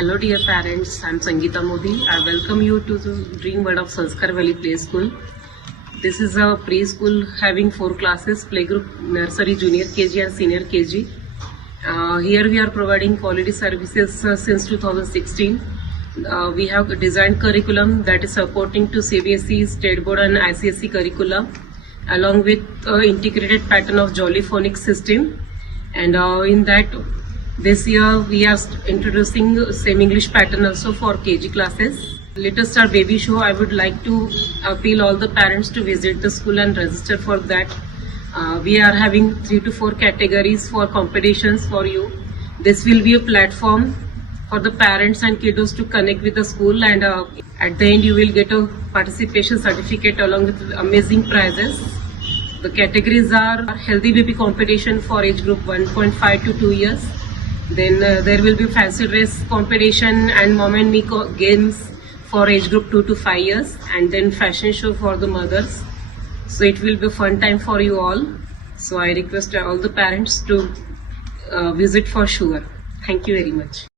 Hello dear parents, I'm Sangeeta Modi. I welcome you to the Dream World of Sanskar Valley Play School. This is a preschool having 4 classes, playgroup, nursery, junior KG and senior KG. Here we are providing quality services since 2016. We have designed curriculum that is supporting to CBSE, State Board and ICSE curriculum along with integrated pattern of Jolly Phonics system. And in that, this year we are introducing same English pattern also for KG classes. Little Star Baby Show, I would like to appeal all the parents to visit the school and register for that. We are having 3 to 4 categories for competitions for you. This will be a platform for the parents and kiddos to connect with the school, and at the end you will get a participation certificate along with amazing prizes. The categories are healthy baby competition for age group 1.5 to 2 years. Then there will be fancy dress competition and mom and me games for age group 2 to 5 years, and then fashion show for the mothers. So it will be a fun time for you all. So I request all the parents to visit for sure. Thank you very much.